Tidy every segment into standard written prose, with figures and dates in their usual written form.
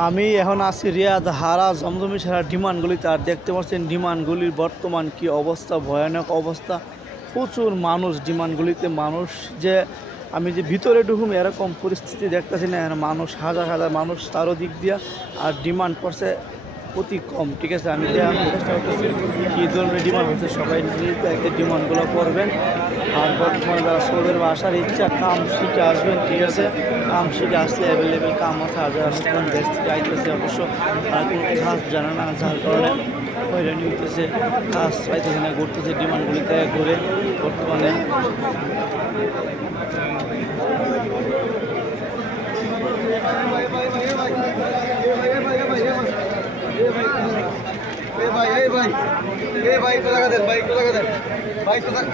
আমি এখন আছি রিয়াদ হারা জমজমি ছাড়া ডিমান্ডগুলিতে। আর দেখতে পাচ্ছেন ডিমান্ডগুলির বর্তমান কি অবস্থা, ভয়ানক অবস্থা। প্রচুর মানুষ ডিমান্ডগুলিতে, মানুষ যে আমি যে ভিতরে ঢুকুম এরকম পরিস্থিতি দেখতেছি না। মানুষ হাজার হাজার মানুষ চারোদিক দিয়া, আর ডিমান্ড করছে অতি কম। ঠিক আছে, আমি চেষ্টা করতেছি কী ধরনের ডিমান্ড হচ্ছে, সবাই নিজেদের একটা ডিমান্ডগুলো করবেন। আর বর্তমানে যারা সৌদি আরবে আসার ইচ্ছা, কাম শিখে আসবেন। ঠিক আছে, কাম শিখে আসলে অ্যাভেলেবেল কাম আছে। আর যারা নতুন দেশ থেকে আইতেছে অবশ্য তারা কোনো কাজ জানে না, যার কারণে হয়রানি হইতেছে, কাজ পাইতেছে না, ঘুরতেছে ডিমান্ডগুলিতে ঘুরে বর্তমানে। ভাই একটু টাকা দেন, ভাই একটু টাকা দেন, ভাই একটু টাকা।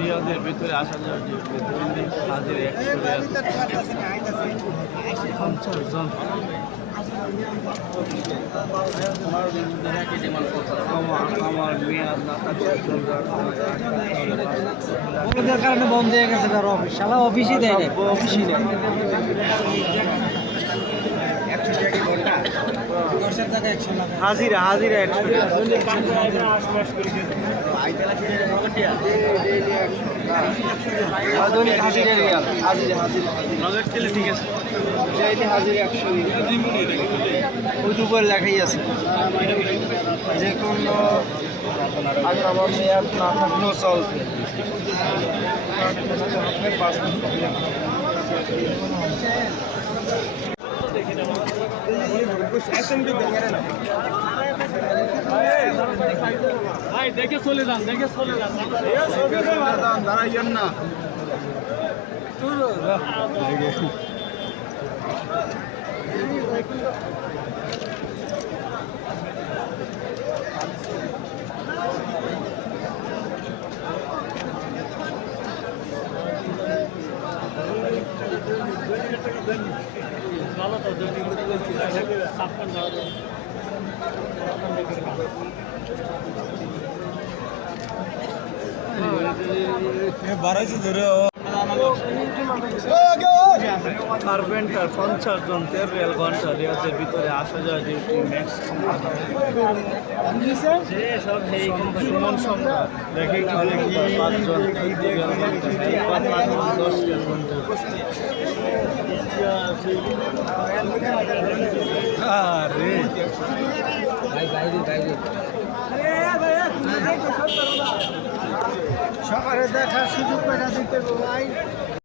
রিয়াদের ভিতরে আসা যায় যে হাজির 150 জন। আমার মেয়াদ না থাকার কারণে বন্ধ হয়ে গেছে তার অফিস, শালা অফিসই দেয় না, অফিসই নেই। হাজিরা হাজিরা 100 ঠিক আছে। ওই উপরে লেখাই আছে যে কোনো আগ্রহ মেয়াদ না থাকলেও চলবে। ভাই দেখে চলে যান, দেখে চলে যান, দাঁড়াইয়েন না। বাড়াইছে ধরে কার্পেন্টার 50 জন, 13 রিয়াল ঘন্টা। রিয়াদের ভিতরে আসা যায় ডিউটি ম্যাক্স সুমন সম্রাট দেখে কি 5 জন, 10 রিয়াল ঘন্টা, 10 রিয়াল ঘন্টা। আরে সকালে দেখার সুযোগ পেটা দিতে ভাই।